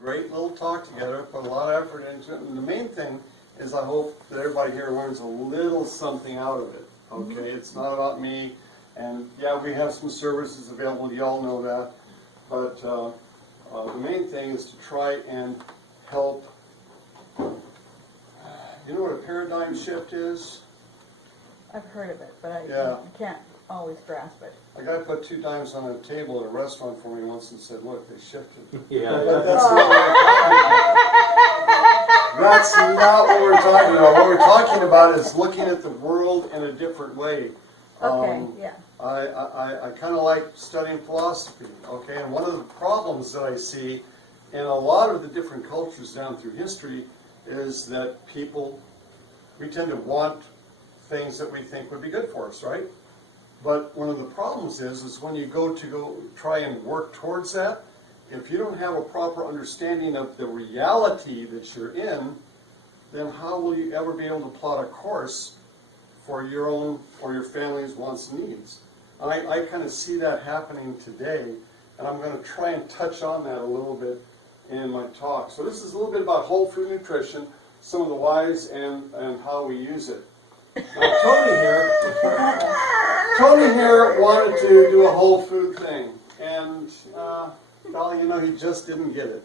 great little talk together, put a lot of effort into it, and the main thing is I hope that everybody here learns a little something out of it, okay? It's not about me, and yeah, we have some services available, you all know that, but the main thing is to try and help. You know what a paradigm shift is? I've heard of it, but I Yeah. can't always grasp it. A guy put 2 dimes on a table at a restaurant for me once and said, look, they shifted. Yeah. But that's not what that's not what we're talking about. What we're talking about is looking at the world in a different way. Okay, yeah. I kind of like studying philosophy, okay? And one of the problems that I see in a lot of the different cultures down through history is that we tend to want things that we think would be good for us, right? But one of the problems is when you go try and work towards that, if you don't have a proper understanding of the reality that you're in, then how will you ever be able to plot a course for your own or your family's wants and needs? I kind of see that happening today, and I'm going to try and touch on that a little bit in my talk. So this is a little bit about whole food nutrition, some of the whys and how we use it. Now Tony here wanted to do a whole food thing, and golly, he just didn't get it,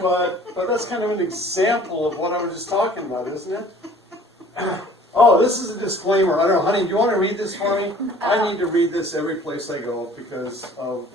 But that's kind of an example of what I was just talking about, isn't it? Oh, this is a disclaimer. I don't know, honey, do you want to read this for me? I need to read this every place I go because of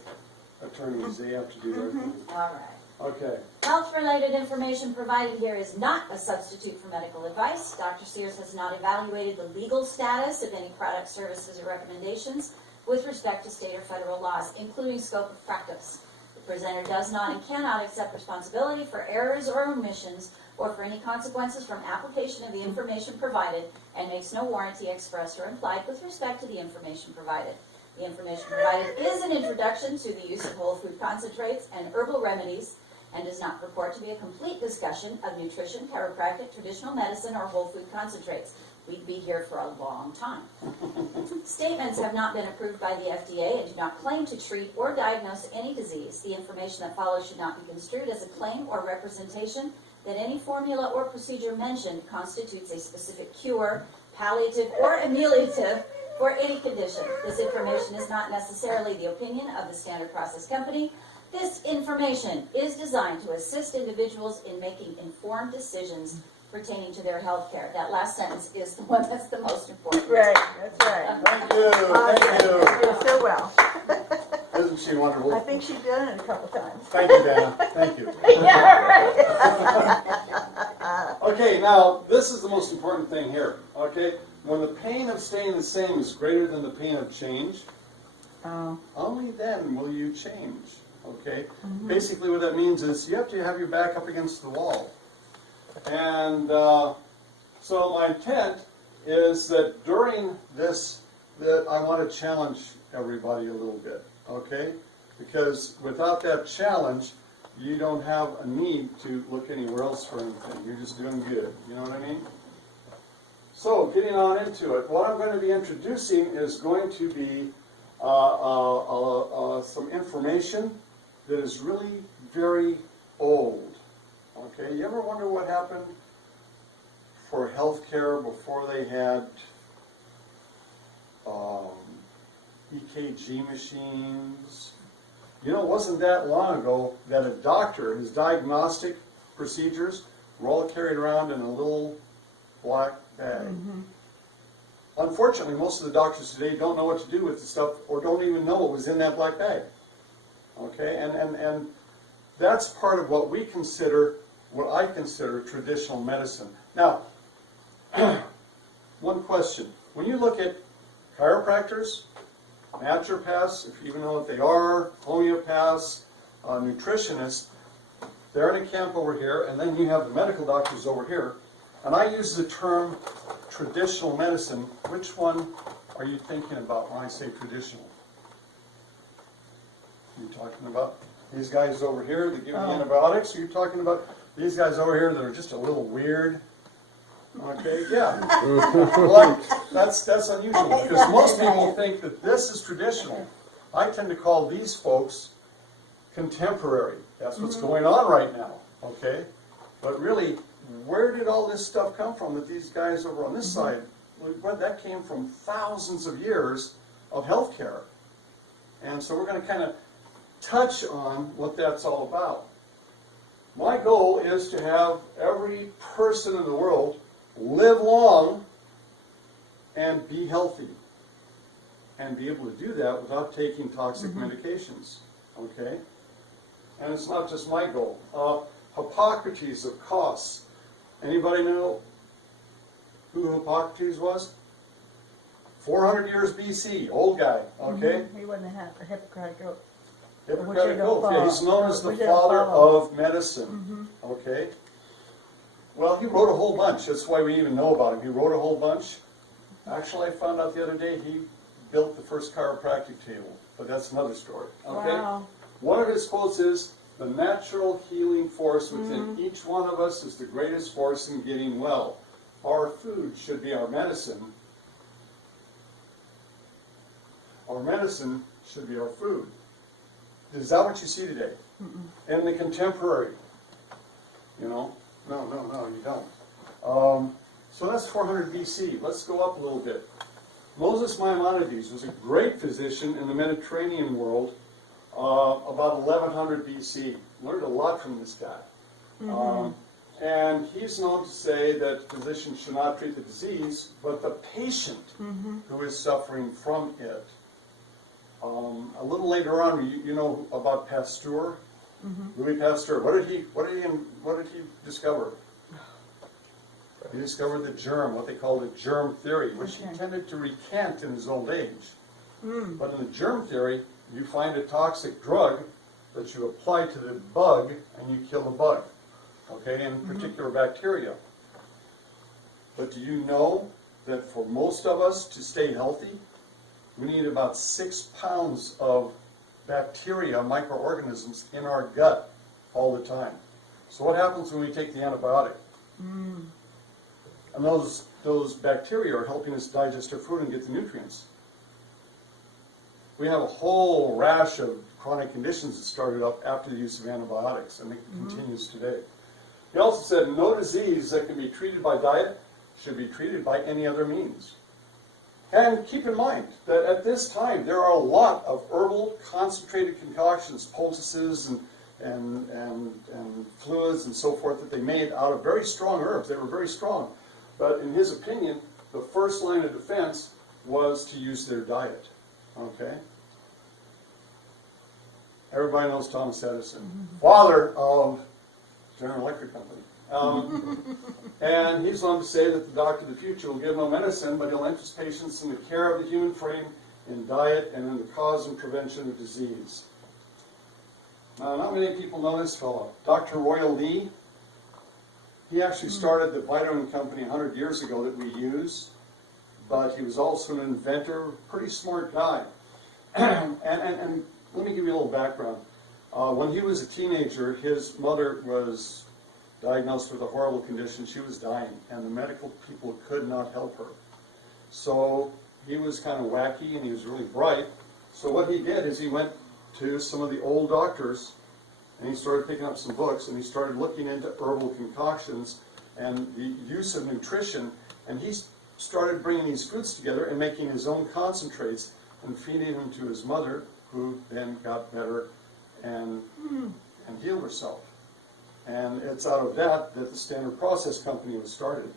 attorneys. They have to do their thing. All right. Okay. Health-related information provided here is not a substitute for medical advice. Dr. Sears has not evaluated the legal status of any product, services, or recommendations with respect to state or federal laws, including scope of practice. The presenter does not and cannot accept responsibility for errors or omissions or for any consequences from application of the information provided and makes no warranty expressed or implied with respect to the information provided. The information provided is an introduction to the use of whole food concentrates and herbal remedies and does not purport to be a complete discussion of nutrition, chiropractic, traditional medicine, or whole food concentrates. We'd be here for a long time. Statements have not been approved by the FDA and do not claim to treat or diagnose any disease. The information that follows should not be construed as a claim or representation that any formula or procedure mentioned constitutes a specific cure, palliative, or ameliorative for any condition. This information is not necessarily the opinion of the Standard Process Company. This information is designed to assist individuals in making informed decisions pertaining to their health care. That last sentence is the one that's the most important. Right, that's right. Thank you. Thank you. You did so well. Isn't she wonderful? I think she's done it a couple times. Thank you, Dana. Thank you. Yeah, right. Okay, now this is the most important thing here. Okay, when the pain of staying the same is greater than the pain of change, only then will you change. Okay, basically what that means is you have to have your back up against the wall. And so my intent is that during this, that I want to challenge everybody a little bit. Okay, because without that challenge, you don't have a need to look anywhere else for anything. You're just doing good. You know what I mean? So, getting on into it, what I'm going to be introducing is going to be some information that is really very old. Okay, you ever wonder what happened for healthcare before they had EKG machines? You know, it wasn't that long ago that a doctor, his diagnostic procedures were all carried around in a little black bag. Unfortunately, most of the doctors today don't know what to do with the stuff or don't even know what was in that black bag. Okay, and that's part of what we consider, what I consider traditional medicine. Now, one question. When you look at chiropractors, naturopaths, if you even know what they are, homeopaths, nutritionists, they're in a camp over here, and then you have the medical doctors over here. And I use the term traditional medicine. Which one are you thinking about when I say traditional? You're talking about these guys over here that give you antibiotics? Or you're talking about these guys over here that are just a little weird? Okay, yeah. Well, that's unusual because most people think that this is traditional. I tend to call these folks contemporary. That's what's going on right now, okay? But really, where did all this stuff come from that these guys over on this side, well, that came from thousands of years of healthcare. And so we're going to kind of touch on what that's all about. My goal is to have every person in the world live long and be healthy, and be able to do that without taking toxic medications, okay? And it's not just my goal. Hippocrates of Kos. Anybody know who Hippocrates was? 400 years BC, old guy, okay? He wouldn't have had a Hippocratic oath. Hippocratic Which we don't Oath, yeah, he's known as the we don't father follow. of medicine, okay? Well, he wrote a whole bunch, that's why we even know about him. He wrote a whole bunch. Actually, I found out the other day he built the first chiropractic table, but that's another story, okay? Wow. One of his quotes is, "The natural healing force within each one of us is the greatest force in getting well. Our food should be our medicine. Our medicine should be our food." Is that what you see today? In the contemporary? You know? No, you don't. So that's 400 BC. Let's go up a little bit. Moses Maimonides was a great physician in the Mediterranean world about 1100 BC. Learned a lot from this guy. And he's known to say that physicians should not treat the disease, but the patient who is suffering from it. A little later on, you know about Pasteur, Louis Pasteur. What did he discover? He discovered the germ, what they called the germ theory, which he tended to recant in his old age. But in the germ theory, you find a toxic drug that you apply to the bug and you kill the bug, okay, in particular bacteria. But do you know that for most of us to stay healthy, we need about 6 pounds of bacteria, microorganisms in our gut all the time. So what happens when we take the antibiotic? And those bacteria are helping us digest our food and get the nutrients. We have a whole rash of chronic conditions that started up after the use of antibiotics, and it continues today. He also said no disease that can be treated by diet should be treated by any other means. And keep in mind that at this time there are a lot of herbal concentrated concoctions, poultices and fluids and so forth that they made out of very strong herbs. They were very strong. But in his opinion, the first line of defense was to use their diet. Okay? Everybody knows Thomas Edison, father of General Electric Company. And he's known to say that the doctor of the future will give no medicine, but he'll interest patients in the care of the human frame, in diet, and in the cause and prevention of disease. Now, not many people know this fellow. Dr. Royal Lee, he actually started the vitamin company 100 years ago that we use, but he was also an inventor, pretty smart guy. And let me give you a little background. When he was a teenager, his mother was diagnosed with a horrible condition. She was dying, and the medical people could not help her. So he was kind of wacky, and he was really bright. So what he did is he went to some of the old doctors, and he started picking up some books, and he started looking into herbal concoctions and the use of nutrition, and he started bringing these foods together and making his own concentrates and feeding them to his mother, who then got better and healed herself. And it's out of that the Standard Process Company was started.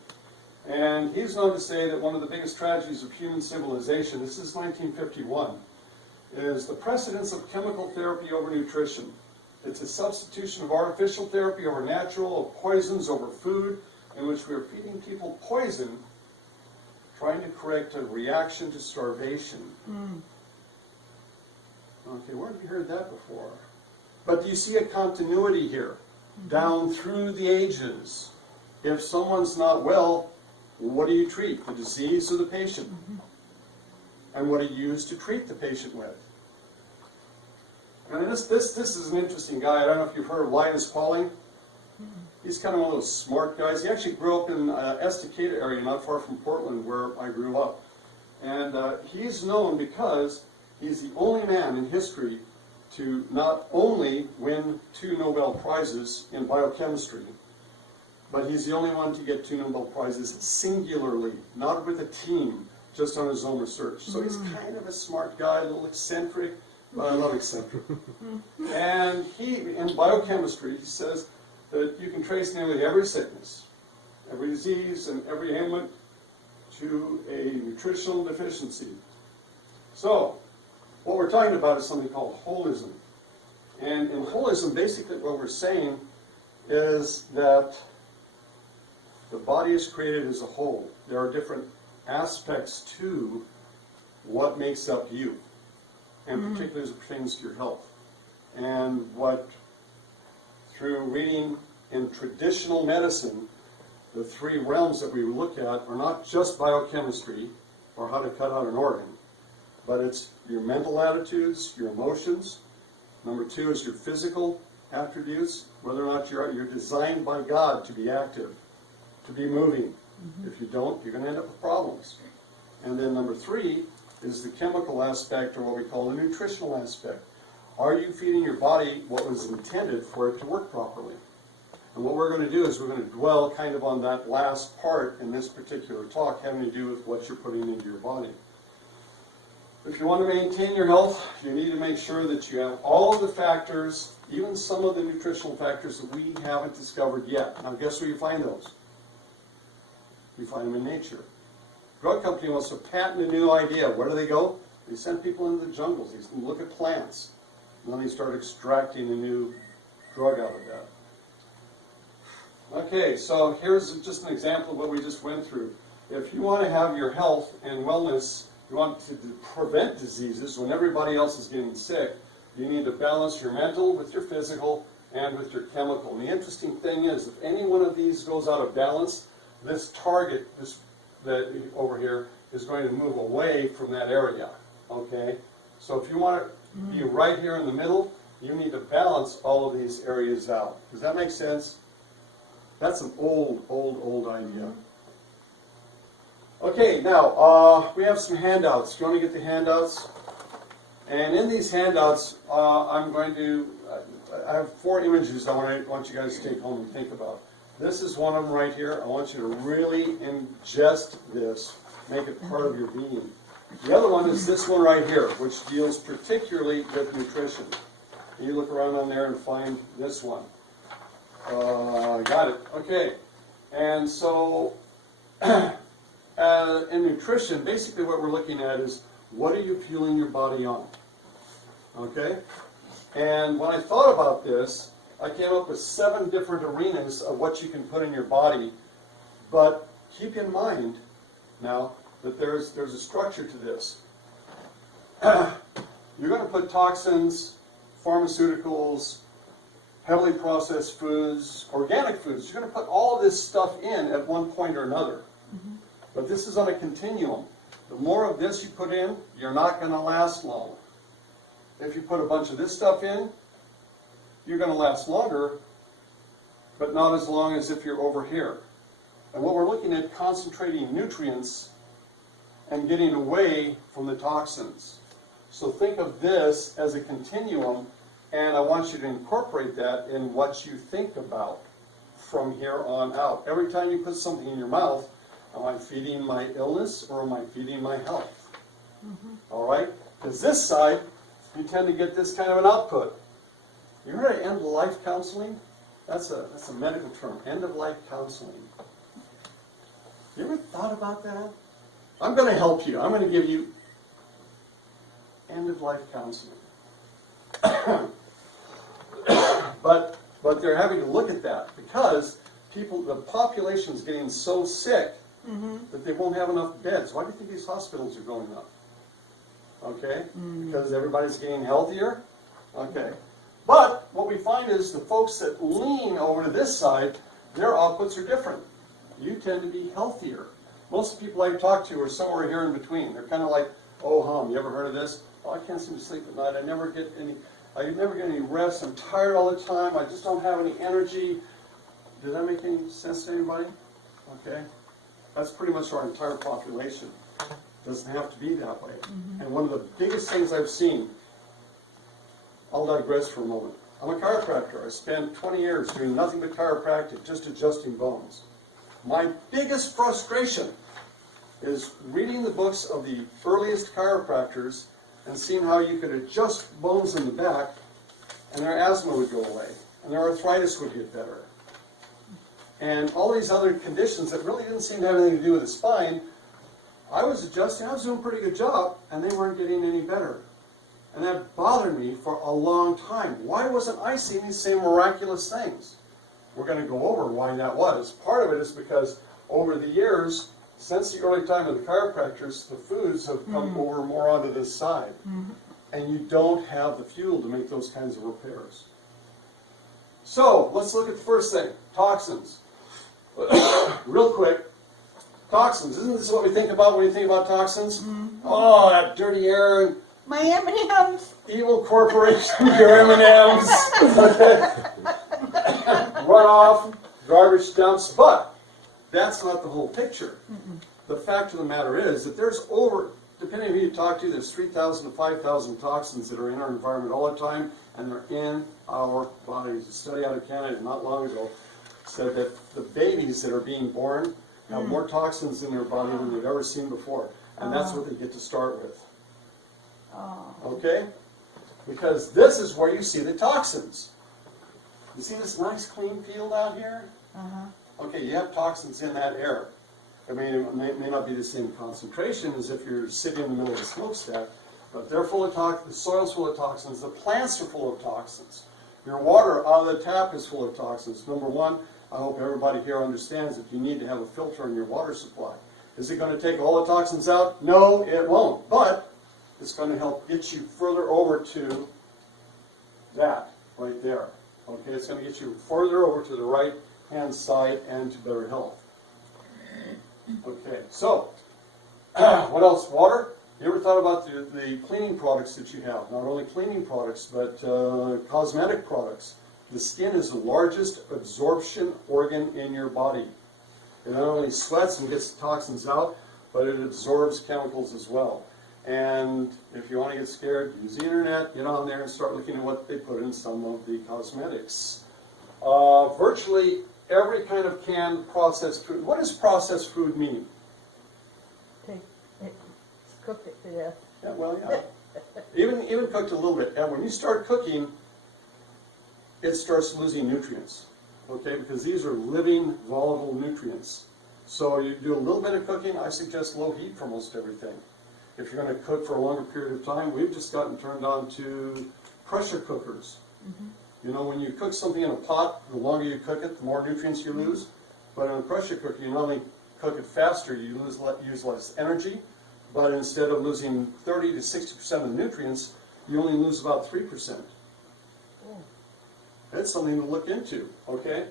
And he's known to say that one of the biggest tragedies of human civilization, this is 1951, is the precedence of chemical therapy over nutrition. It's a substitution of artificial therapy over natural, of poisons over food, in which we are feeding people poison, trying to correct a reaction to starvation. Okay, where have you heard that before? But do you see a continuity here? Down through the ages. If someone's not well, what do you treat? The disease or the patient? And what do you use to treat the patient with? And this is an interesting guy. I don't know if you've heard of Linus Pauling. He's kind of one of those smart guys. He actually grew up in Estacada area, not far from Portland, where I grew up. And he's known because he's the only man in history to not only win 2 Nobel Prizes in biochemistry, but he's the only one to get 2 Nobel Prizes singularly, not with a team, just on his own research. So he's kind of a smart guy, a little eccentric, but I love eccentric. And he, in biochemistry, he says that you can trace nearly every sickness, every disease, and every ailment to a nutritional deficiency. So, what we're talking about is something called holism. And in holism, basically what we're saying is that the body is created as a whole. There are different aspects to what makes up you, and particularly as it pertains to your health. And what, through reading in traditional medicine, the 3 realms that we look at are not just biochemistry or how to cut out an organ, but it's your mental attitudes, your emotions. Number 2 is your physical attributes, whether or not you're designed by God to be active, to be moving. If you don't, you're going to end up with problems. And then number 3 is the chemical aspect, or what we call the nutritional aspect. Are you feeding your body what was intended for it to work properly? And what we're going to do is we're going to dwell kind of on that last part in this particular talk, having to do with what you're putting into your body. If you want to maintain your health, you need to make sure that you have all of the factors, even some of the nutritional factors that we haven't discovered yet. Now guess where you find those? You find them in nature. Drug company wants to patent a new idea. Where do they go? They send people into the jungles. They look at plants. And then they start extracting a new drug out of that. Okay, so here's just an example of what we just went through. If you want to have your health and wellness, you want to prevent diseases when everybody else is getting sick, you need to balance your mental with your physical and with your chemical. And the interesting thing is, if any one of these goes out of balance, this target, that over here, is going to move away from that area. Okay? So if you want to be right here in the middle, you need to balance all of these areas out. Does that make sense? That's an old idea. Okay, now, we have some handouts. You want to get the handouts? And in these handouts, I have 4 images I want you guys to take home and think about. This is one of them right here. I want you to really ingest this, make it part of your being. The other one is this one right here, which deals particularly with nutrition. You look around on there and find this one. Got it. Okay. And so, in nutrition, basically what we're looking at is, what are you fueling your body on? Okay? And when I thought about this, I came up with 7 different arenas of what you can put in your body. But keep in mind now that there's a structure to this. You're going to put toxins, pharmaceuticals, heavily processed foods, organic foods. You're going to put all of this stuff in at one point or another. But this is on a continuum. The more of this you put in, you're not going to last long. If you put a bunch of this stuff in, you're going to last longer, but not as long as if you're over here. And what we're looking at, concentrating nutrients and getting away from the toxins. So think of this as a continuum, and I want you to incorporate that in what you think about from here on out. Every time you put something in your mouth, am I feeding my illness or am I feeding my health? All right? Because this side, you tend to get this kind of an output. You heard of end-of-life counseling? That's a medical term, end-of-life counseling. You ever thought about that? I'm going to help you. I'm going to give you end-of-life counseling. But they're having to look at that because the population is getting so sick that they won't have enough beds. Why do you think these hospitals are going up? Okay? Because everybody's getting healthier? Okay. But what we find is the folks that lean over to this side, their outputs are different. You tend to be healthier. Most of the people I talk to are somewhere here in between. They're kind of like, oh hum, you ever heard of this? Oh, I can't seem to sleep at night. I never get any rest. I'm tired all the time. I just don't have any energy. Does that make any sense to anybody? Okay. That's pretty much our entire population. Doesn't have to be that way. And one of the biggest things I've seen I'll digress for a moment. I'm a chiropractor. I spent 20 years doing nothing but chiropractic, just adjusting bones. My biggest frustration is reading the books of the earliest chiropractors and seeing how you could adjust bones in the back and their asthma would go away and their arthritis would get better. And all these other conditions that really didn't seem to have anything to do with the spine, I was adjusting, I was doing a pretty good job, and they weren't getting any better. And that bothered me for a long time. Why wasn't I seeing these same miraculous things? We're going to go over why that was. Part of it is because over the years, since the early time of the chiropractors, the foods have come over more onto this side. And you don't have the fuel to make those kinds of repairs. So, let's look at the first thing, toxins. Real quick, toxins. Isn't this what we think about when we think about toxins? Oh, that dirty air and My M&M's. evil corporation, your M&Ms, runoff, garbage dumps, but that's not the whole picture. The fact of the matter is that there's over, depending on who you talk to, there's 3,000 to 5,000 toxins that are in our environment all the time, and they're in our bodies. A study out of Canada not long ago said that the babies that are being born have more toxins in their body than they've ever seen before, and that's what they get to start with. Okay? Because this is where you see the toxins. You see this nice clean field out here? Okay, you have toxins in that air. I mean, it may not be the same concentration as if you're sitting in the middle of a smokestack, but they're full of toxins, the soil's full of toxins, the plants are full of toxins. Your water out of the tap is full of toxins. Number one, I hope everybody here understands that you need to have a filter in your water supply. Is it going to take all the toxins out? No, it won't. But it's going to help get you further over to that right there. Okay, it's going to get you further over to the right-hand side and to better health. Okay, so what else? Water? You ever thought about the cleaning products that you have? Not only cleaning products, but cosmetic products. The skin is the largest absorption organ in your body. It not only sweats and gets toxins out, but it absorbs chemicals as well. And if you want to get scared, use the internet, get on there and start looking at what they put in some of the cosmetics. Virtually every kind of canned processed food. What does processed food mean? Cooked it to death. Yeah, well, yeah. Even cooked a little bit. And when you start cooking, it starts losing nutrients. Okay, because these are living, volatile nutrients. So you do a little bit of cooking. I suggest low heat for most everything. If you're going to cook for a longer period of time, we've just gotten turned on to pressure cookers. You know, when you cook something in a pot, the longer you cook it, the more nutrients you lose. But in a pressure cooker, you not only cook it faster, you use less energy. But instead of losing 30 to 60% of the nutrients, you only lose about 3%. That's something to look into, okay?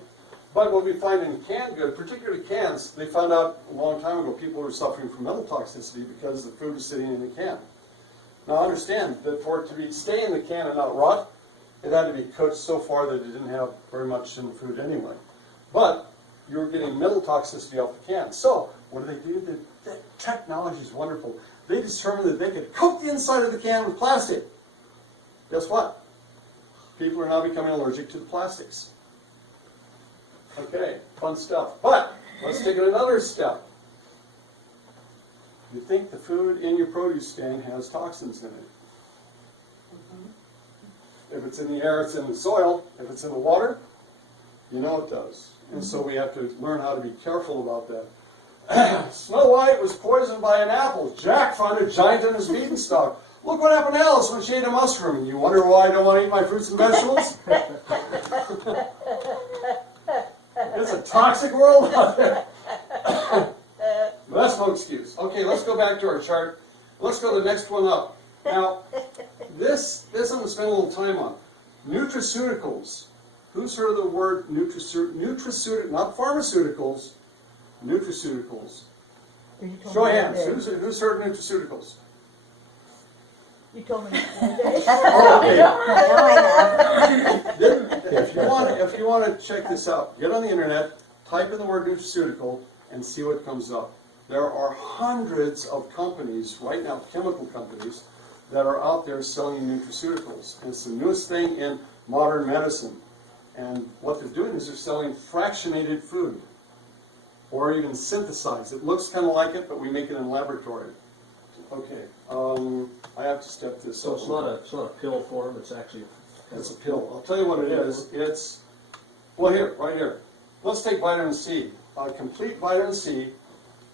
But what we find in canned goods, particularly cans, they found out a long time ago people were suffering from metal toxicity because the food was sitting in the can. Now understand that for it to stay in the can and not rot, it had to be cooked so far that it didn't have very much in the food anyway. But you were getting metal toxicity off the can. So what do? The technology is wonderful. They determined that they could coat the inside of the can with plastic. Guess what? People are now becoming allergic to the plastics. Okay, fun stuff. But let's take it another step. You think the food in your produce stand has toxins in it. If it's in the air, it's in the soil. If it's in the water, you know it does. And so we have to learn how to be careful about that. Snow White was poisoned by an apple. Jack found a giant in his beanstalk. Look what happened to Alice when she ate a mushroom. You wonder why I don't want to eat my fruits and vegetables? It's a toxic world out there. But that's no excuse. Okay, let's go back to our chart. Let's go to the next one up. Now, this I'm going to spend a little time on. Nutraceuticals. Who's heard of the word nutraceutical? Not pharmaceuticals. Nutraceuticals. Show of hands. Who's heard of nutraceuticals? You told me the other day. If you want to check this out, get on the internet, type in the word nutraceutical, and see what comes up. There are hundreds of companies right now, chemical companies, that are out there selling nutraceuticals. It's the newest thing in modern medicine. And what they're doing is they're selling fractionated food, or even synthesized. It looks kind of like it, but we make it in laboratory. Okay, I have to step this So up. it's not a pill form, it's actually. It's a pill. I'll tell you what it is. It's, well, here, right here. Let's take vitamin C. Complete vitamin C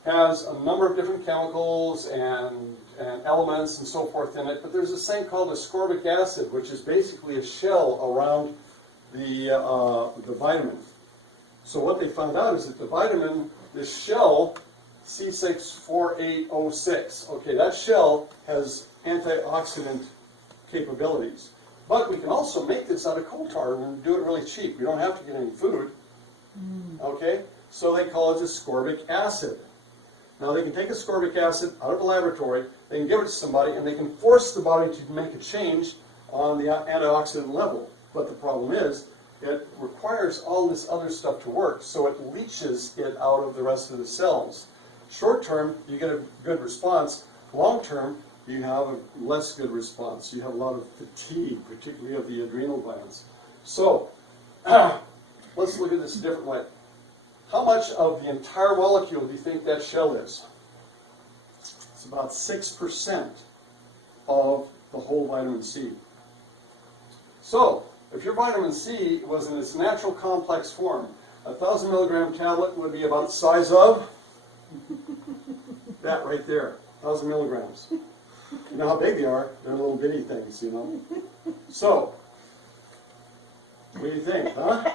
has a number of different chemicals and elements and so forth in it, but there's this thing called ascorbic acid, which is basically a shell around the vitamin. So what they found out is that the vitamin, this shell, C64806, okay, that shell has antioxidant capabilities. But we can also make this out of coal tar and do it really cheap. We don't have to get any food. Okay? So they call it ascorbic acid. Now they can take ascorbic acid out of a laboratory, they can give it to somebody, and they can force the body to make a change on the antioxidant level. But the problem is, it requires all this other stuff to work, so it leaches it out of the rest of the cells. Short term, you get a good response. Long term, you have a less good response. You have a lot of fatigue, particularly of the adrenal glands. So, let's look at this a different way. How much of the entire molecule do you think that shell is? It's about 6% of the whole vitamin C. So, if your vitamin C was in its natural complex form, a 1,000 milligram tablet would be about the size of that right there, 1,000 milligrams. You know how big they are? They're little bitty things, you know. So, what do you think, huh?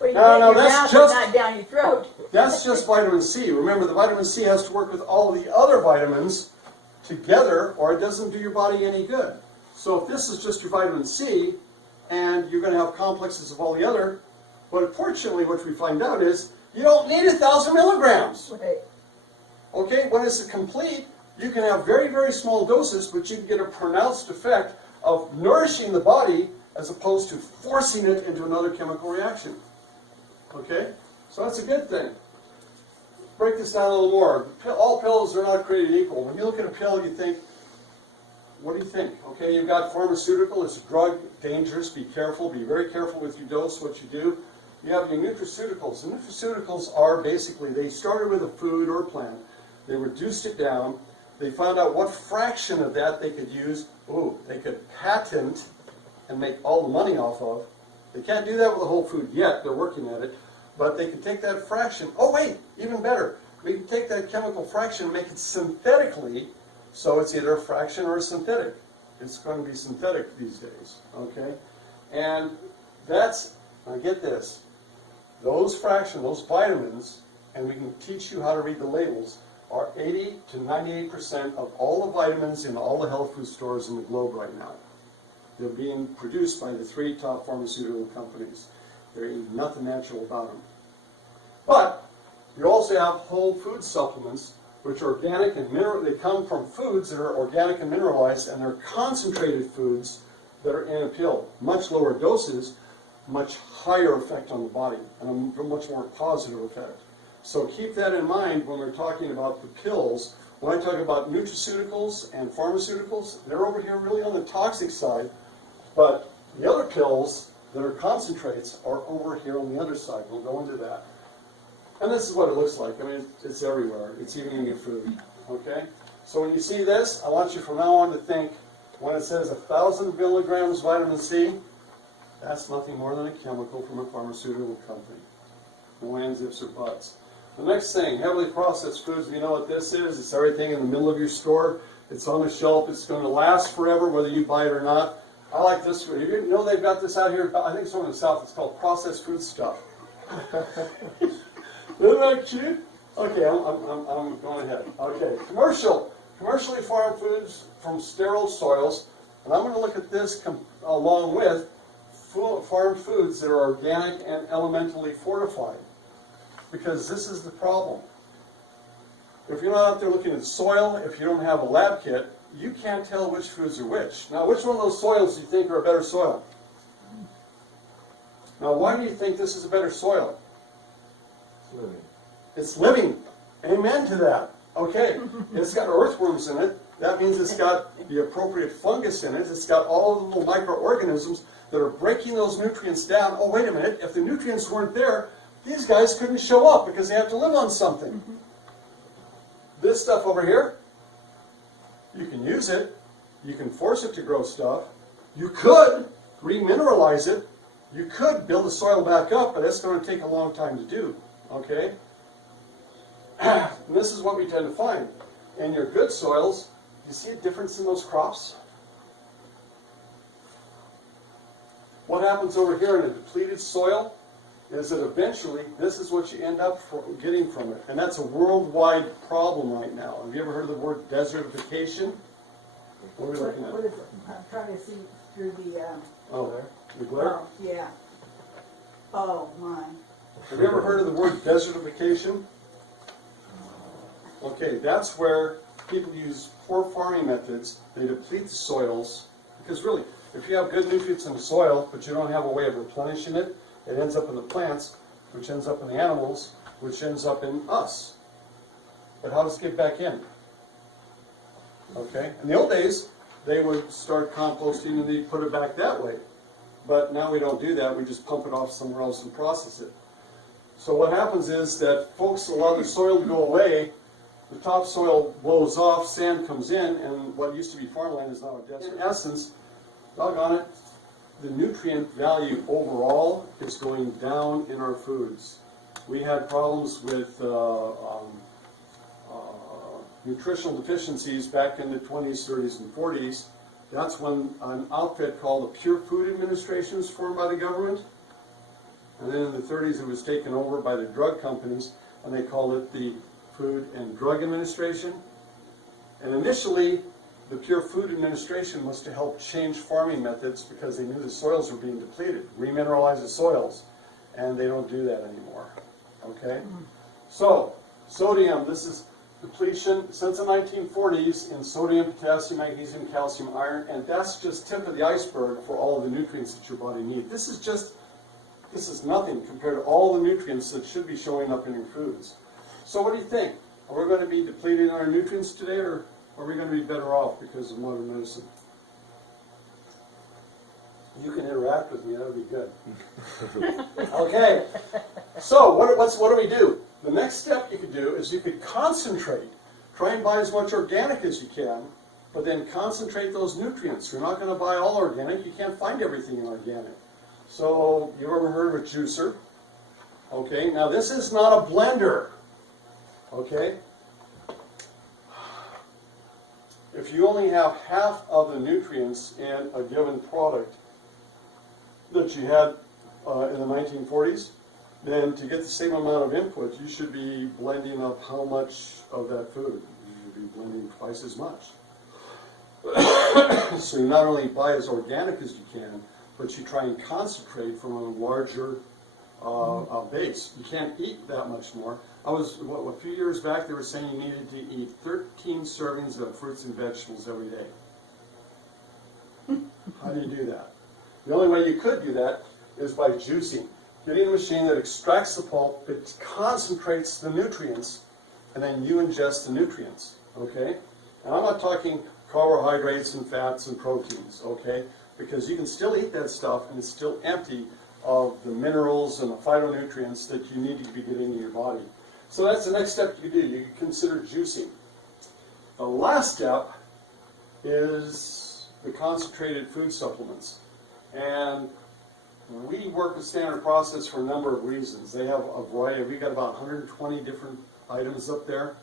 Well, you No, get in no, your that's mouth just- and not down your throat. That's just vitamin C. Remember, the vitamin C has to work with all the other vitamins together, or it doesn't do your body any good. So if this is just your vitamin C, and you're going to have complexes of all the other, but unfortunately what we find out is, you don't need 1,000 milligrams. Right. Okay, when it's complete, you can have very, very small doses, but you can get a pronounced effect of nourishing the body as opposed to forcing it into another chemical reaction. Okay, so that's a good thing. Break this down a little more. All pills are not created equal. When you look at a pill, you think, what do you think? Okay, you've got pharmaceutical, it's a drug, dangerous, be careful, be very careful with your dose, what you do. You have your nutraceuticals. The nutraceuticals are basically, they started with a food or a plant, they reduced it down, they found out what fraction of that they could use, they could patent and make all the money off of. They can't do that with the whole food yet, they're working at it, but they can take that fraction, even better, we can take that chemical fraction and make it synthetically, so it's either a fraction or a synthetic. It's going to be synthetic these days, okay? And that's, now get this, those fractions, those vitamins, and we can teach you how to read the labels, are 80 to 98% of all the vitamins in all the health food stores in the globe right now. They're being produced by the 3 top pharmaceutical companies. There ain't nothing natural about them. But you also have whole food supplements, which are organic and mineral. They come from foods that are organic and mineralized, and they're concentrated foods that are in a pill. Much lower doses, much higher effect on the body, and a much more positive effect. So keep that in mind when we're talking about the pills. When I talk about nutraceuticals and pharmaceuticals, they're over here really on the toxic side, but the other pills that are concentrates are over here on the other side. We'll go into that. And this is what it looks like. I mean, it's everywhere. It's even in your food. Okay? So when you see this, I want you from now on to think, when it says 1,000 milligrams vitamin C, that's nothing more than a chemical from a pharmaceutical company. No ands, ifs, or buts. The next thing, heavily processed foods, you know what this is? It's everything in the middle of your store. It's on the shelf. It's going to last forever, whether you buy it or not. I like this food. You know they've got this out here, I think it's over in the South, it's called processed food stuff. Isn't that cute? Okay, I'm going ahead. Okay, commercially farmed foods from sterile soils, and I'm going to look at this along with farmed foods that are organic and elementally fortified, because this is the problem. If you're not out there looking at soil, if you don't have a lab kit, you can't tell which foods are which. Now, which one of those soils do you think are a better soil? Now, why do you think this is a better soil? Living. It's living. Amen to that. Okay. It's got earthworms in it. That means it's got the appropriate fungus in it. It's got all the little microorganisms that are breaking those nutrients down. Oh, wait a minute. If the nutrients weren't there, these guys couldn't show up because they have to live on something. This stuff over here, you can use it. You can force it to grow stuff. You could remineralize it. You could build the soil back up, but that's going to take a long time to do. Okay? And this is what we tend to find. In your good soils, you see a difference in those crops? What happens over here in a depleted soil is that eventually this is what you end up getting from it. And that's a worldwide problem right now. Have you ever heard of the word desertification? What are we looking at? What is it? I'm trying to see through the, Oh, the glare? oh, yeah. Oh, my. Have you ever heard of the word desertification? Okay, that's where people use poor farming methods. They deplete the soils. Because really, if you have good nutrients in the soil, but you don't have a way of replenishing it, it ends up in the plants, which ends up in the animals, which ends up in us. But how does it get back in? Okay, in the old days, they would start composting and they put it back that way. But now we don't do that. We just pump it off somewhere else and process it. So what happens is that folks allow the soil to go away, the topsoil blows off, sand comes in, and what used to be farmland is now a desert. In essence, doggone it, the nutrient value overall is going down in our foods. We had problems with nutritional deficiencies back in the 20s, 30s, and 40s. That's when an outfit called the Pure Food Administration was formed by the government. And then in the 30s it was taken over by the drug companies, and they called it the Food and Drug Administration. And initially, the Pure Food Administration was to help change farming methods because they knew the soils were being depleted, remineralize the soils, and they don't do that anymore. Okay? So, sodium, this is depletion since the 1940s in sodium, potassium, magnesium, calcium, iron, and that's just tip of the iceberg for all of the nutrients that your body needs. This is nothing compared to all the nutrients that should be showing up in your foods. So what do you think? Are we going to be depleting our nutrients today, or are we going to be better off because of modern medicine? You can interact with me, that would be good. Okay, so what do we do? The next step you could do is you could concentrate. Try and buy as much organic as you can, but then concentrate those nutrients. You're not going to buy all organic. You can't find everything in organic. So, you've ever heard of a juicer? Okay, now this is not a blender. Okay? If you only have half of the nutrients in a given product that you had in the 1940s, then to get the same amount of input, you should be blending up how much of that food? You should be blending twice as much. So you not only buy as organic as you can, but you try and concentrate from a larger base. You can't eat that much more. A few years back, they were saying you needed to eat 13 servings of fruits and vegetables every day. How do you do that? The only way you could do that is by juicing. Getting a machine that extracts the pulp, it concentrates the nutrients, and then you ingest the nutrients, okay? And I'm not talking carbohydrates and fats and proteins, okay? Because you can still eat that stuff and it's still empty of the minerals and the phytonutrients that you need to be getting in your body. So that's the next step you can do. You can consider juicing. The last step is the concentrated food supplements. And we work with Standard Process for a number of reasons. They have a variety. We've got about 120 different items up there.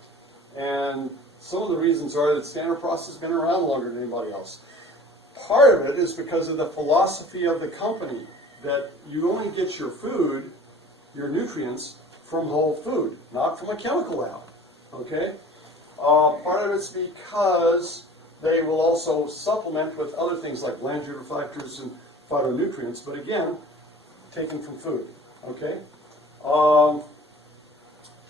And some of the reasons are that Standard Process has been around longer than anybody else. Part of it is because of the philosophy of the company, that you only get your food, your nutrients, from whole food, not from a chemical lab. Okay? Part of it's because they will also supplement with other things like glandular factors and phytonutrients, but again, taken from food. Okay?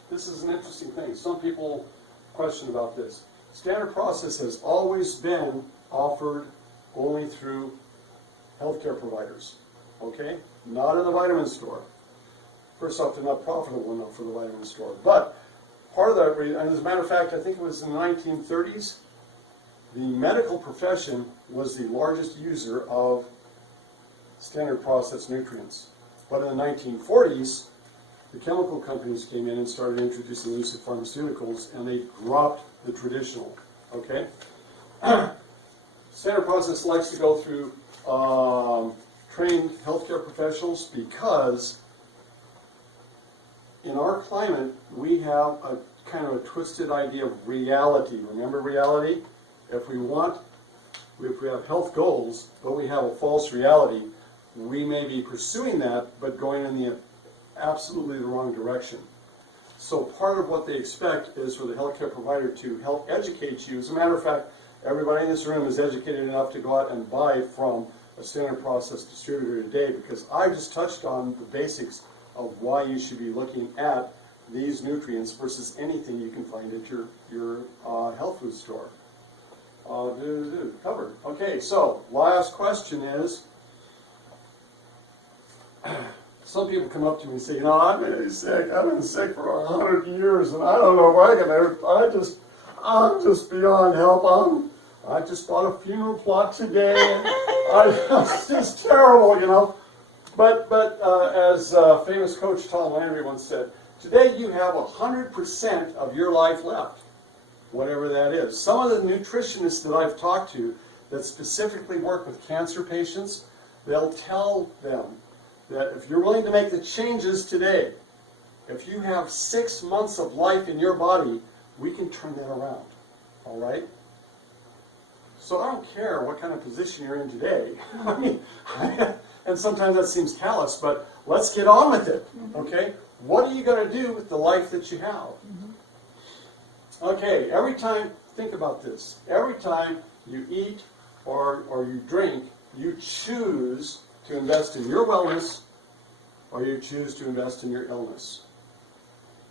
This is an interesting thing. Some people question about this. Standard Process has always been offered only through healthcare providers. Okay? Not in the vitamin store. First off, they're not profitable enough for the vitamin store. But part of that, and as a matter of fact, I think it was in the 1930s, the medical profession was the largest user of standard processed nutrients. But in the 1940s, the chemical companies came in and started introducing the use of pharmaceuticals, and they dropped the traditional, okay? Standard process likes to go through trained healthcare professionals because in our climate, we have a kind of a twisted idea of reality. Remember reality? If we have health goals, but we have a false reality, we may be pursuing that, but going in the absolutely the wrong direction. So part of what they expect is for the healthcare provider to help educate you. As a matter of fact, everybody in this room is educated enough to go out and buy from a standard process distributor today, because I just touched on the basics of why you should be looking at these nutrients versus anything you can find at your health food store. Covered. Okay, so last question is, some people come up to me and say, I'm really sick. I've been sick for 100 years, and I don't know if I can. I'm just beyond help. I just bought a funeral plot today. It's just terrible, But as famous coach Tom Landry once said, today you have 100% of your life left, whatever that is. Some of the nutritionists that I've talked to that specifically work with cancer patients, they'll tell them that if you're willing to make the changes today, if you have 6 months of life in your body, we can turn that around, all right? So I don't care what kind of position you're in today. And sometimes that seems callous, but let's get on with it, okay? What are you going to do with the life that you have? Okay, every time, think about this. Every time you eat or you drink, you choose to invest in your wellness or you choose to invest in your illness.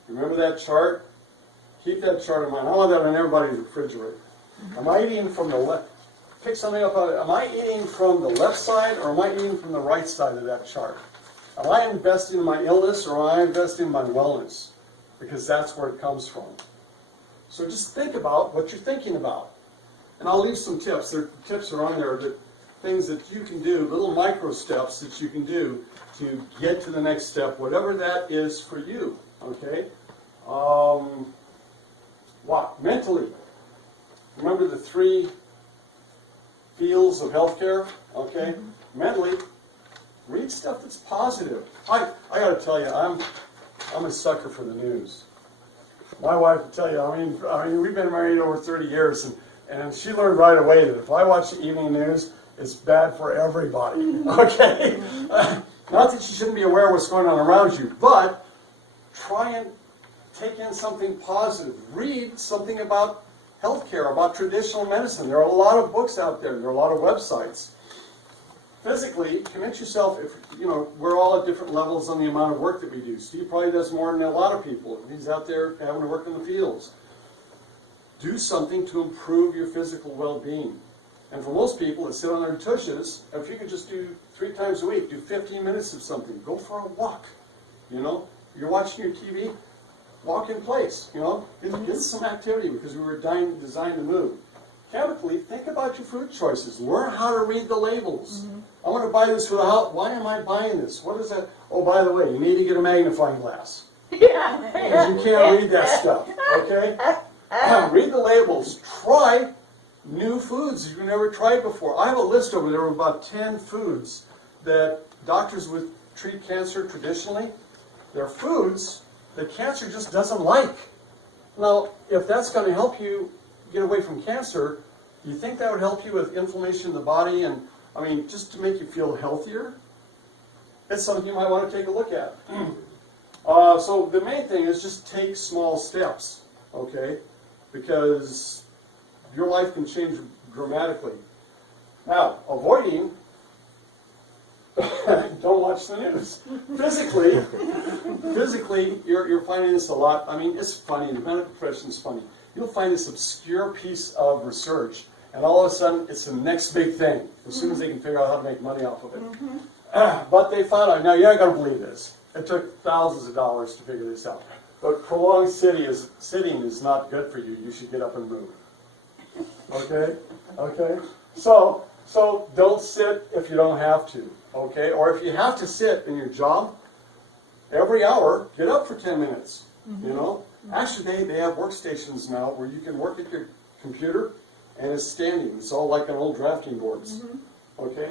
Remember that chart? Keep that chart in mind. I want that on everybody's refrigerator. Am I eating from the left? Pick something up on it. Am I eating from the left side or am I eating from the right side of that chart? Am I investing in my illness or am I investing in my wellness? Because that's where it comes from. So just think about what you're thinking about. And I'll leave some tips. Tips are on there, that things that you can do, little micro steps that you can do to get to the next step, whatever that is for you. Okay? Mentally. Remember the 3 fields of healthcare? Okay? Mentally, read stuff that's positive. I got to tell you, I'm a sucker for the news. My wife will tell you, I mean, we've been married over 30 years, and she learned right away that if I watch the evening news, it's bad for everybody. Okay? Not that you shouldn't be aware of what's going on around you, but try and take in something positive. Read something about healthcare, about traditional medicine. There are a lot of books out there. There are a lot of websites. Physically, commit yourself. We're all at different levels on the amount of work that we do. Steve probably does more than a lot of people. He's out there having to work in the fields. Do something to improve your physical well-being. And for most people that sit on their tushes, if you could just do 3 times a week, do 15 minutes of something. Go for a walk. You're watching your TV, walk in place. Get some activity, because we were designed to move. Chemically, think about your food choices. Learn how to read the labels. I want to buy this for the house. Why am I buying this? What is that? Oh, by the way, you need to get a magnifying glass. Because you can't read that stuff, okay? Read the labels. Try new foods you've never tried before. I have a list over there of about 10 foods that doctors would treat cancer traditionally. They're foods that cancer just doesn't like. Now, if that's going to help you get away from cancer, you think that would help you with inflammation in the body and, just to make you feel healthier? It's something you might want to take a look at. So the main thing is just take small steps, okay? Because your life can change dramatically. Now, avoiding, don't watch the news. Physically, you're finding this a lot. It's funny. The medical profession is funny. You'll find this obscure piece of research, and all of a sudden, it's the next big thing, as soon as they can figure out how to make money off of it. But they found out, now you're not going to believe this. It took thousands of dollars to figure this out. But prolonged sitting is not good for you. You should get up and move. Okay? Okay? So don't sit if you don't have to. Okay? Or if you have to sit in your job, every hour, get up for 10 minutes. You know? Actually, they have workstations now where you can work at your computer and it's standing. It's all like an old drafting boards. Okay?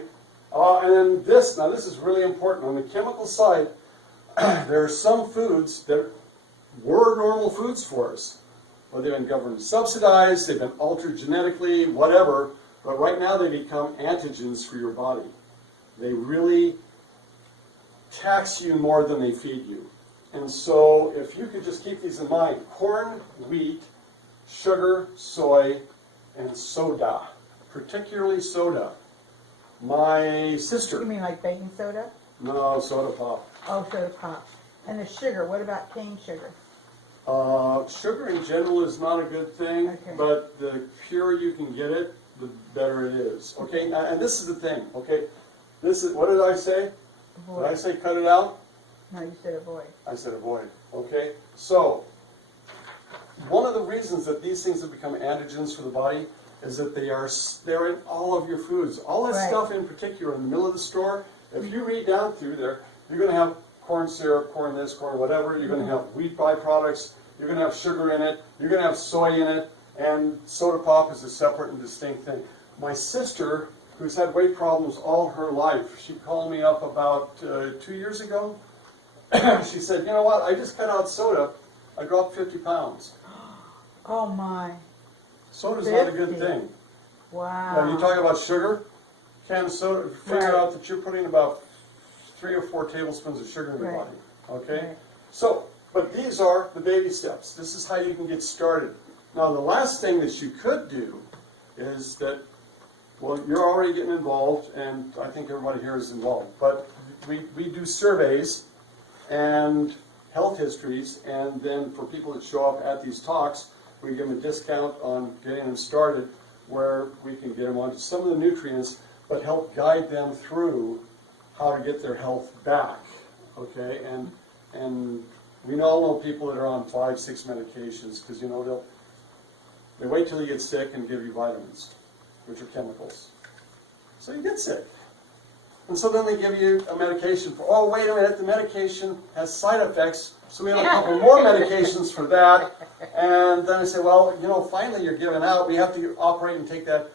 And then this is really important. On the chemical side, there are some foods that were normal foods for us. Well, they've been government subsidized, they've been altered genetically, whatever, but right now they become antigens for your body. They really tax you more than they feed you. And so if you could just keep these in mind, corn, wheat, sugar, soy, and soda, particularly soda. My sister, You mean like baking soda? no, soda pop. Oh, soda pop. And the sugar, what about cane sugar? Sugar in general is not a good thing, Okay. but the purer you can get it, the better it is. Okay, and this is the thing, okay? This is, what did I say? Did I Avoid. say cut it out? No, you said avoid. I said avoid. Okay? So, one of the reasons that these things have become antigens for the body is that they're in all of your foods. All that Right. stuff in particular in the middle of the store, if you read down through there, you're going to have corn syrup, corn this, corn whatever. You're going to have wheat byproducts. You're going to have sugar in it. You're going to have soy in it. And soda pop is a separate and distinct thing. My sister, who's had weight problems all her life, she called me up about 2 years ago. She said, you know what, I just cut out soda. I dropped 50 pounds. Oh my. Soda's not a good 50? thing. Wow. Now, you talk about sugar, canned soda, figure Right. out that you're putting about 3 or 4 tablespoons of sugar in your Right. body. Okay? Right. So, but these are the baby steps. This is how you can get started. Now, the last thing that you could do is that, well, you're already getting involved, and I think everybody here is involved, but we do surveys and health histories, and then for people that show up at these talks, we give them a discount on getting them started, where we can get them onto some of the nutrients, but help guide them through how to get their health back. Okay, and we all know people that are on 5, 6 medications because they wait till you get sick and give you vitamins, which are chemicals. So you get sick. And so then they give you a medication for, oh, wait a minute, the medication has side effects, so we have a couple more medications for that. And then I say, well, finally you're giving out. We have to operate and take that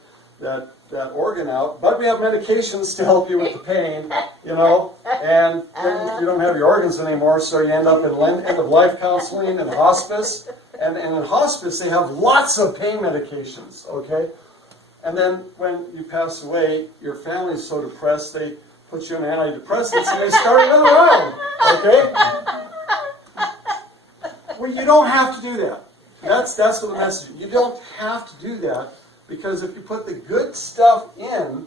organ out. But we have medications to help you with the pain, and then you don't have your organs anymore, so you end up in end-of-life counseling and hospice. And in hospice, they have lots of pain medications, okay? And then when you pass away, your family's so depressed, they put you on antidepressants and they start another round, okay? Well, you don't have to do that. That's what the message is. You don't have to do that, because if you put the good stuff in,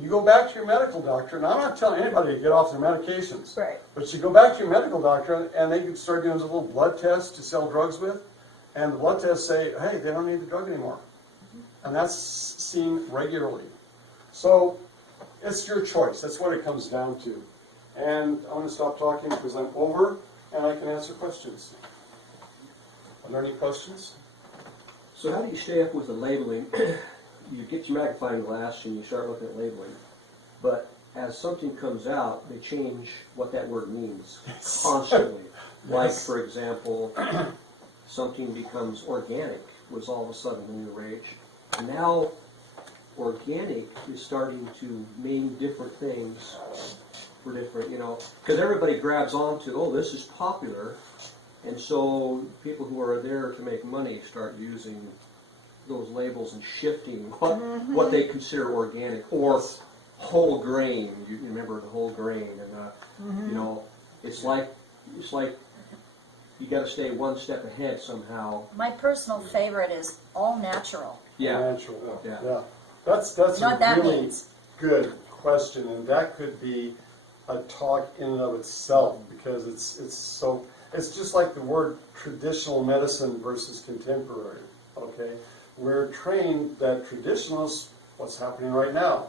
you go back to your medical doctor, and I'm not telling anybody to get off their medications. Right. But you go back to your medical doctor, and they can start doing a little blood test to sell drugs with, and the blood tests say, hey, they don't need the drug anymore. And that's seen regularly. So it's your choice. That's what it comes down to. And I'm going to stop talking because I'm over, and I can answer questions. Are there any questions? So how do you stay up with the labeling? You get your magnifying glass and you start looking at labeling. But as something comes out, they change what that word means constantly. Like, for example, something becomes organic was all of a sudden the new rage. And now organic is starting to mean different things for different, because everybody grabs onto, oh, this is popular. And so people who are there to make money start using those labels and shifting what they consider organic or whole grain. You remember the whole grain, and it's like you got to stay one step ahead somehow. My personal favorite is all natural. Yeah. Natural. Yeah. That's You know what a that really means? good question, and that could be a talk in and of itself, because it's just like the word traditional medicine versus contemporary. Okay, we're trained that traditional is what's happening right now.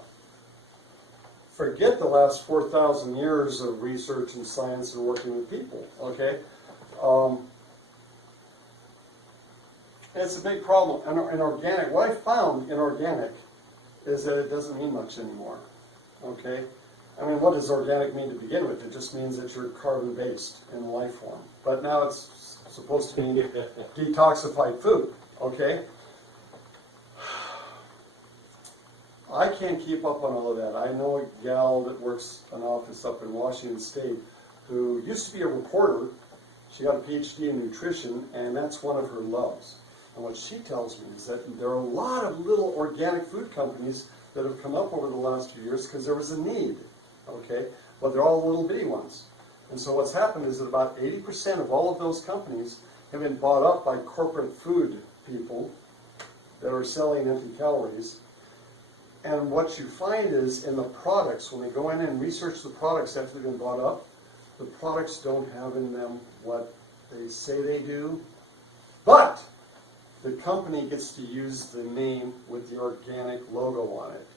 Forget the last 4,000 years of research and science and working with people. Okay, It's a big problem. And organic, what I found in organic is that it doesn't mean much anymore. Okay? I mean, what does organic mean to begin with? It just means that you're carbon-based in life form. But now it's supposed to mean detoxified food. Okay? I can't keep up on all of that. I know a gal that works an office up in Washington State who used to be a reporter. She got a PhD in nutrition, and that's one of her loves. And what she tells me is that there are a lot of little organic food companies that have come up over the last few years because there was a need, okay? But they're all little bitty ones. And so what's happened is that about 80% of all of those companies have been bought up by corporate food people that are selling empty calories. And what you find is in the products, when they go in and research the products after they've been bought up, the products don't have in them what they say they do. But the company gets to use the name with the organic logo on it.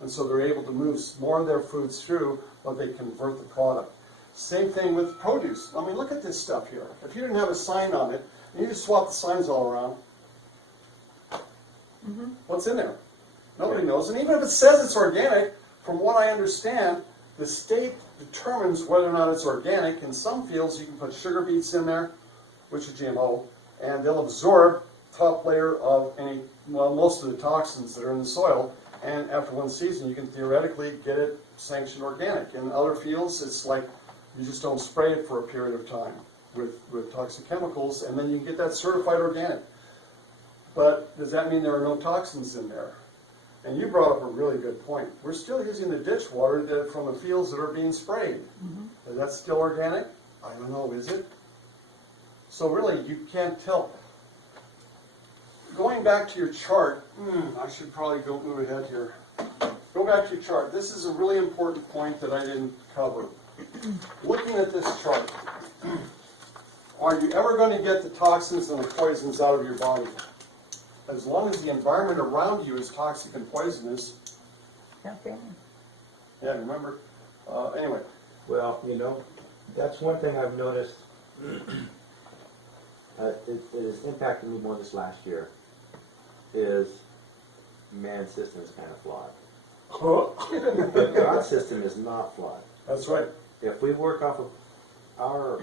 And so they're able to move more of their foods through, but they convert the product. Same thing with produce. I mean, look at this stuff here. If you didn't have a sign on it, and you just swap the signs all around, what's in there? Nobody knows. And even if it says it's organic, from what I understand, the state determines whether or not it's organic. In some fields, you can put sugar beets in there, which are GMO, and they'll absorb top layer of any, well, most of the toxins that are in the soil. And after one season, you can theoretically get it sanctioned organic. In other fields, it's like you just don't spray it for a period of time with toxic chemicals, and then you can get that certified organic. But does that mean there are no toxins in there? And you brought up a really good point. We're still using the ditch water from the fields that are being sprayed. Is that still organic? I don't know, is it? So really, you can't tell. Going back to your chart, I should probably move ahead here. Go back to your chart. This is a really important point that I didn't cover. Looking at this chart, are you ever going to get the toxins and the poisons out of your body? As long as the environment around you is toxic and poisonous. Okay. Yeah, remember? Anyway. Well, you know, that's one thing I've noticed. It has impacted me more this last year. Is man's system is kind of flawed. But God's system is not flawed. That's right. If we work off of our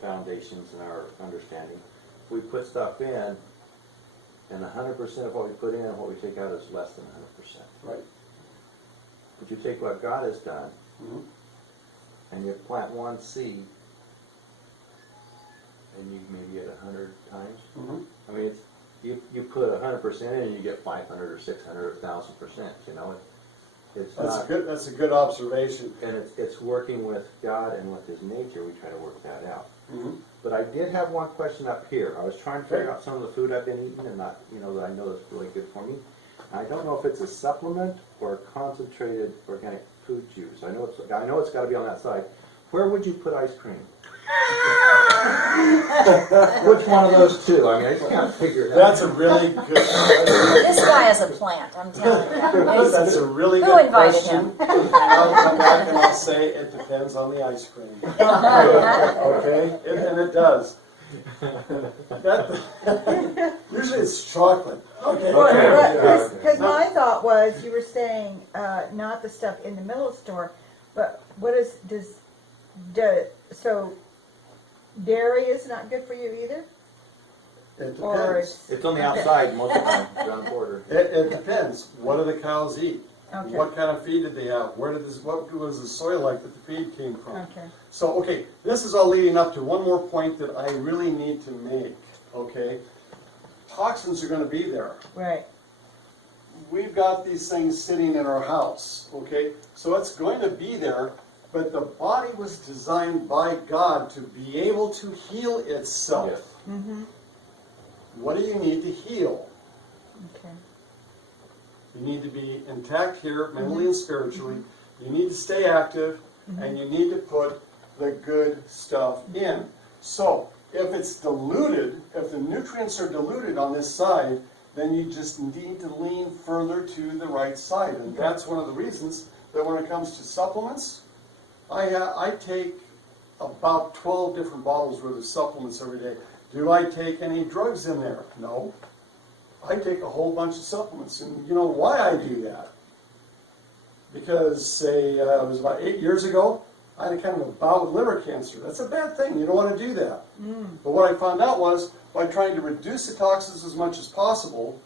foundations and our understanding, we put stuff in, and 100% of what we put in and what we take out is less than 100%. Right. But you take what God has done, and you plant one seed, and you maybe get 100 times. I mean, you put 100% in, and you get 500 or 600 or 1,000%. You know, it's not. That's a good observation. And it's working with God and with His nature. We try to work that out. But I did have one question up here. I was trying to figure out some of the food I've been eating, and not, you know, that I know that's really good for me. I don't know if it's a supplement or a concentrated organic food juice. I know it's got to be on that side. Where would you put ice cream? Which one of those two? I mean, I just can't figure it out. That's a really good This guy is a plant, I'm telling you. That's a really Who good invited question. him? And I'll come back and I'll say it depends on the ice cream. Okay? And it does. Usually it's chocolate. Okay. Because my thought was, you were saying not the stuff in the middle store, but what so dairy is not good for you either? It Or depends. It's on the outside most of the time, around the border. It depends. What do the cows eat? Okay. What kind of feed did they have? What was the soil like that the feed came from? Okay. So, okay, this is all leading up to one more point that I really need to make, okay? Toxins are going to be there. Right. We've got these things sitting in our house, okay? So it's going to be there, but the body was designed by God to be able to heal itself. Yes. Mm-hmm. What do you need to heal? Okay. You need to be intact here, mentally and spiritually. You need to stay active, and you need to put the good stuff in. So, if it's diluted, if the nutrients are diluted on this side, then you just need to lean further to the right side. And that's one of the reasons that when it comes to supplements, I take about 12 different bottles worth of supplements every day. Do I take any drugs in there? No. I take a whole bunch of supplements, and you know why I do that? Because, say, it was about 8 years ago, I had a kind of a bout with liver cancer. That's a bad thing. You don't want to do that. But what I found out was, by trying to reduce the toxins as much as possible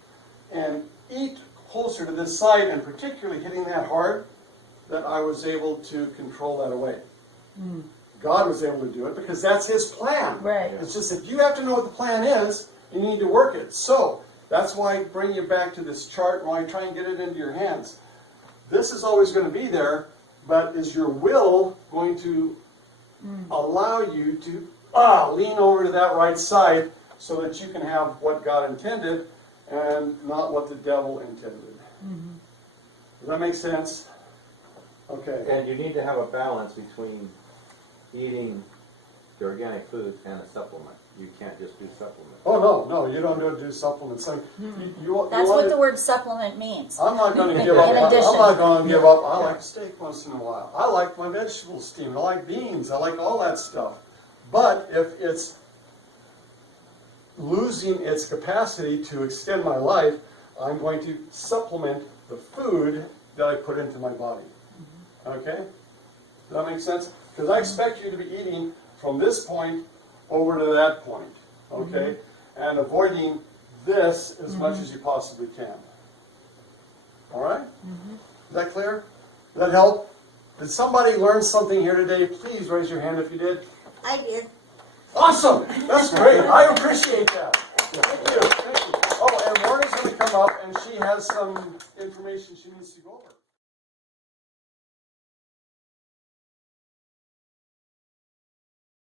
and eat closer to this site, and particularly hitting that hard, that I was able to control that away. God was able to do it because that's His plan. Right. It's just that you have to know what the plan is, you need to work it. So, that's why I bring you back to this chart and why I try and get it into your hands. This is always going to be there, but is your will going to allow you to lean over to that right side so that you can have what God intended and not what the devil intended? Does that make sense? Okay. And you need to have a balance between eating the organic food and a supplement. You can't just do supplements. Oh, no, you don't do supplements. I mean, you That's want what the word supplement means. I'm not going to give up. In I'm addition. not going to give up. I like steak once in a while. I like my vegetables steamed. I like beans. I like all that stuff. But if it's losing its capacity to extend my life, I'm going to supplement the food that I put into my body. Okay? Does that make sense? Because I expect you to be eating from this point over to that point. Okay? And avoiding this as much as you possibly can. All right? Is that clear? Does that help? Did somebody learn something here today? Please raise your hand if you did. I did. Awesome! That's great. I appreciate that. Thank you. Thank you. Oh, and Lorna's going to come up, and she has some information she needs to go over.